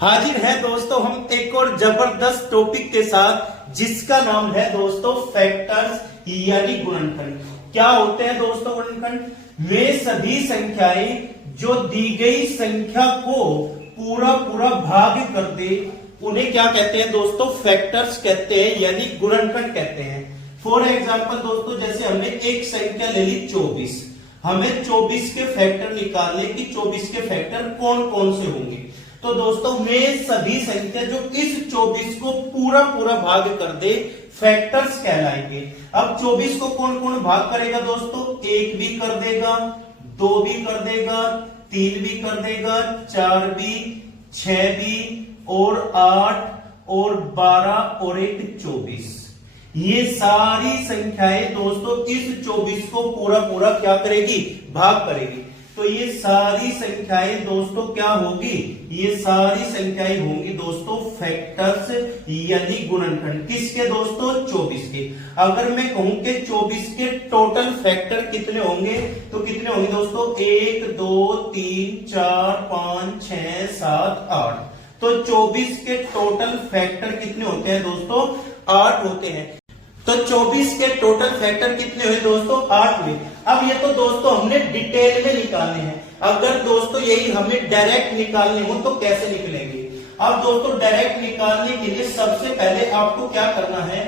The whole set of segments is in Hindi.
हाजिर है दोस्तों हम एक और जबरदस्त टॉपिक के साथ जिसका नाम है दोस्तों फैक्टर्स यानी गुणनखंड। क्या होते हैं दोस्तों गुणनखंड? वे सभी संख्याएं जो दी गई संख्या को पूरा पूरा भाग कर दे उन्हें क्या कहते हैं दोस्तों? फैक्टर्स कहते हैं यानी गुणनखंड कहते हैं। फॉर एग्जाम्पल दोस्तों जैसे हमने एक संख्या ले ली 24, हमें 24 के फैक्टर निकालने की 24 के फैक्टर कौन कौन से होंगे। तो दोस्तों वे सभी संख्या जो इस 24 को पूरा पूरा भाग कर दे फैक्टर्स कहलाएंगे। अब 24 को कौन कौन भाग करेगा दोस्तों? 1 भी कर देगा, 2 भी कर देगा, 3 भी कर देगा, 4 भी, 6 भी और 8 और 12 और एक 24। ये सारी संख्याएं दोस्तों इस 24 को पूरा पूरा क्या करेगी? भाग करेगी। तो ये सारी संख्याएं दोस्तों क्या होगी? ये सारी संख्याएं होंगी दोस्तों फैक्टर्स यानी गुणनखंड। किसके दोस्तों? 24 के। अगर मैं कहूं कि 24 के टोटल फैक्टर कितने होंगे तो कितने होंगे दोस्तों? 1 2 3 4 5 6 7 8। तो 24 के टोटल फैक्टर कितने होते हैं दोस्तों? 8 होते हैं। तो 24 के टोटल फैक्टर कितने हुए दोस्तों? 8 हुए। अब ये तो दोस्तों हमने डिटेल में निकालने हैं। अगर दोस्तों यही हमें डायरेक्ट निकालने हो तो कैसे निकलेंगे? अब दोस्तों डायरेक्ट निकालने के लिए सबसे पहले आपको क्या करना है?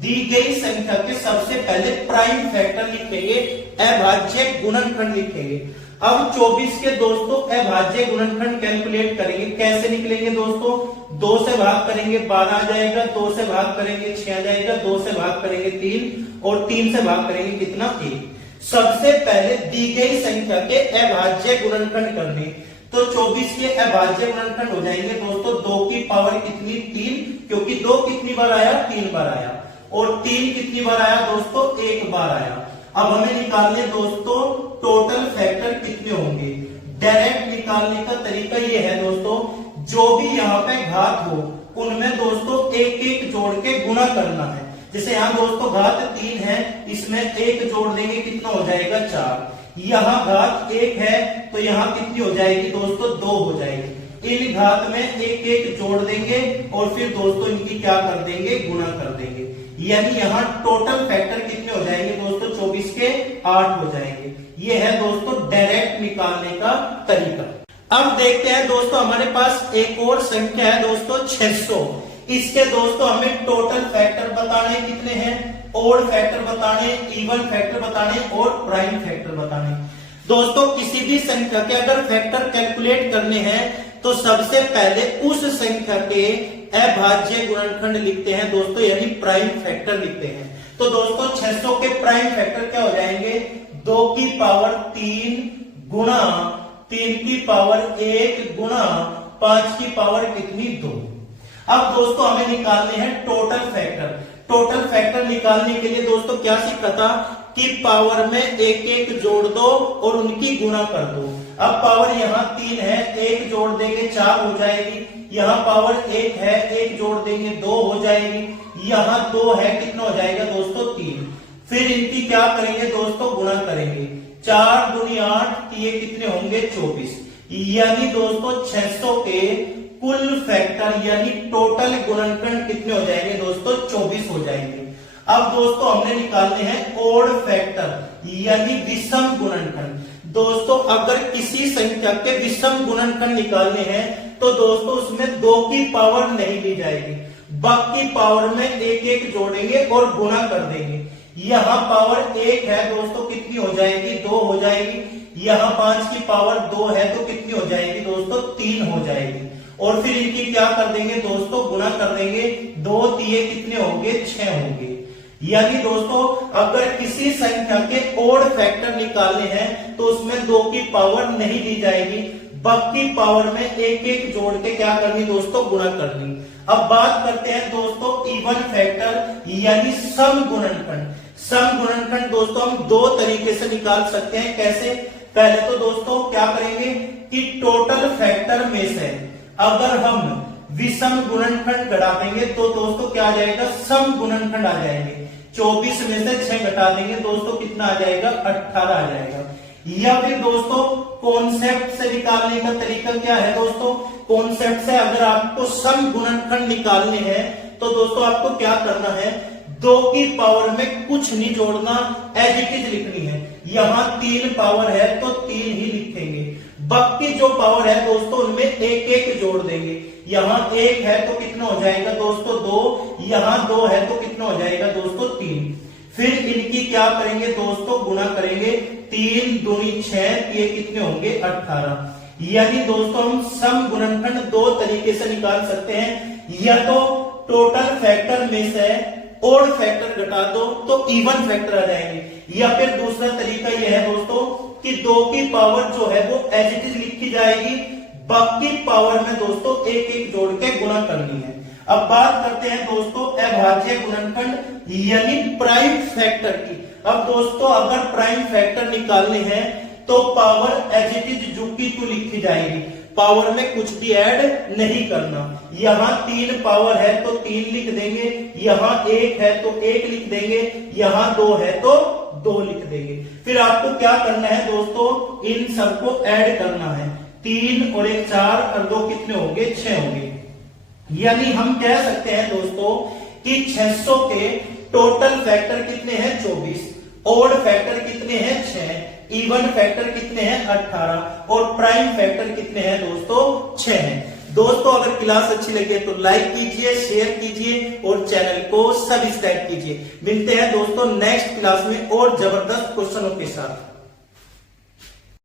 दी गई संख्या के सबसे पहले प्राइम फैक्टर लिखेंगे, अभाज्य गुणनखंड लिखेंगे। अब 24 के दोस्तों अभाज्य गुणनखंड कैलकुलेट करेंगे। कैसे निकलेंगे दोस्तों? 2 से भाग करेंगे 12 आ जाएगा, 2 से भाग करेंगे 6 आ जाएगा, 2 से भाग करेंगे 3 और 3 से भाग करेंगे कितना? 1। सबसे पहले दी गई संख्या के अभाज्य गुणनखंड करने। तो 24 के अभाज्य गुणनखंड हो जाएंगे दोस्तों 2 की पावर कितनी? 3, क्योंकि 2 कितनी बार आया? 3 बार आया। और 3 कितनी बार आया दोस्तों? 1 बार आया। अब हमें निकालने दोस्तों टोटल फैक्टर कितने होंगे। डायरेक्ट निकालने का तरीका ये है दोस्तों, जो भी यहाँ पे घात हो उनमें दोस्तों एक एक जोड़ के गुणा करना है। जैसे यहाँ दोस्तों घात 3 है, इसमें 1 जोड़ देंगे कितना हो जाएगा? 4। यहाँ घात 1 है तो यहाँ कितनी हो जाएगी दोस्तों? 2 हो जाएगी। इन घात में एक एक जोड़ देंगे और फिर दोस्तों इनकी क्या कर देंगे? गुणा कर देंगे। यानी यहाँ टोटल फैक्टर कितने हो जाएंगे दोस्तों? 24 के 8 हो जाएंगे। ये है दोस्तों डायरेक्ट निकालने का तरीका। अब देखते हैं दोस्तों हमारे पास एक और संख्या है दोस्तों 600। इसके दोस्तों हमें टोटल फैक्टर बताने कितने हैं, ओड फैक्टर बताने, इवन फैक्टर बताने और प्राइम फैक्टर बताने। दोस्तों किसी भी संख्या के अगर फैक्टर कैलकुलेट करने हैं तो सबसे पहले उस संख्या के अभाज्य गुणनखंड लिखते हैं दोस्तों, यानी प्राइम फैक्टर लिखते हैं। तो दोस्तों 600 के प्राइम फैक्टर क्या हो जाएंगे? 2 की पावर 3 गुणा 3 की पावर 1 गुणा 5 की पावर कितनी? 2। अब दोस्तों हमें निकालने हैं टोटल फैक्टर। टोटल फैक्टर निकालने के लिए दोस्तों क्या सीखा था कि पावर में एक एक जोड़ दो और उनकी गुणा कर दो। अब पावर यहाँ 3 है, 1 जोड़ देंगे 4 हो जाएगी। यहाँ पावर 1 है, 1 जोड़ देंगे 2 हो जाएगी। यहाँ 2 है, कितना हो जाएगा दोस्तों? 3। फिर इनकी क्या करेंगे दोस्तों? गुणा करेंगे। 4 दूनी 8, ये कितने होंगे? 24। यानी दोस्तों 600 के कुल फैक्टर यानी टोटल गुणनखंड कितने हो जाएंगे दोस्तों? 24 हो जाएंगे। अब दोस्तों हमने निकालने हैं ओड फैक्टर यानी विषम गुणनखंड। दोस्तों अगर किसी संख्या के विषम गुणनखंड निकालने हैं तो दोस्तों उसमें 2 की पावर नहीं ली जाएगी, बाकी पावर में एक एक जोड़ेंगे और गुणा कर देंगे। यहाँ पावर 1 है दोस्तों, कितनी हो जाएगी? 2 हो जाएगी। यहाँ 5 की पावर 2 है तो कितनी हो जाएगी दोस्तों? 3 हो जाएगी। और फिर इनकी क्या कर देंगे दोस्तों? गुणा कर देंगे। 2 3 कितने होंगे? 6 होंगे। यानी दोस्तों अगर किसी संख्या के ओड फैक्टर निकालने हैं तो उसमें 2 की पावर नहीं दी जाएगी, बाकी पावर में एक एक जोड़ के क्या करनी दोस्तों? गुणा करनी। अब बात करते हैं दोस्तों इवन फैक्टर यानी सम गुणनखंड। सम गुणनखंड दोस्तों हम 2 तरीके से निकाल सकते हैं। कैसे? पहले तो दोस्तों क्या करेंगे कि टोटल फैक्टर में से अगर हम विषम गुणनखंड घटा देंगे तो दोस्तों क्या आ जाएगा? सम गुणनखंड आ जाएंगे। 24 में से 6 घटा देंगे दोस्तों कितना आ जाएगा? 18 आ जाएगा। या फिर दोस्तों कॉन्सेप्ट से निकालने का तरीका क्या है दोस्तों? कॉन्सेप्ट से अगर आपको सम गुणनखंड निकालने हैं तो दोस्तों आपको क्या करना है, 2 की पावर में कुछ नहीं जोड़ना, एज इट इज लिखनी है। यहां 3 पावर है तो 3 ही लिखेंगे, बाकी जो पावर है दोस्तों उनमें एक एक जोड़ देंगे। यहां 1 है तो कितना हो जाएगा दोस्तों 2, यहां 2 है तो कितना हो जाएगा दोस्तों 3। फिर इनकी क्या करेंगे दोस्तों, गुणा करेंगे, 3 दूनी 6, ये कितने होंगे 18। यानी दोस्तों हम सम गुणनखंड 2 तरीके से निकाल सकते हैं, या तो टोटल फैक्टर में से ओड फैक्टर घटा दो तो इवन फैक्टर आ जाएंगे, या फिर दूसरा तरीका यह है दोस्तों कि 2 की पावर जो है वो एज इट इज लिखी जाएगी, बाकी पावर में दोस्तों एक एक जोड़ के गुणा करनी है। अब बात करते हैं दोस्तों अभाज्य गुणनखंड यानी प्राइम फैक्टर की। अब दोस्तों अगर प्राइम फैक्टर निकालने हैं तो पावर एज इट इज जो की तो लिखी जाएगी, पावर में कुछ भी ऐड नहीं करना। यहां 3 पावर है तो 3 लिख देंगे, यहां 1 है तो 1 लिख देंगे, यहां 2 है तो 2 लिख देंगे। फिर आपको क्या करना है दोस्तों, इन सबको ऐड करना है, 3 और 1 4 और 2 कितने होंगे 6 होंगे। यानी हम कह सकते हैं दोस्तों कि 600 के टोटल फैक्टर कितने हैं 24, ओड फैक्टर कितने हैं 6, इवन फैक्टर कितने हैं 18 और प्राइम फैक्टर कितने हैं दोस्तों 6 हैं। दोस्तों अगर क्लास अच्छी लगी तो लाइक कीजिए, शेयर कीजिए और चैनल को सब्सक्राइब कीजिए। मिलते हैं दोस्तों नेक्स्ट क्लास में और जबरदस्त क्वेश्चनों के साथ।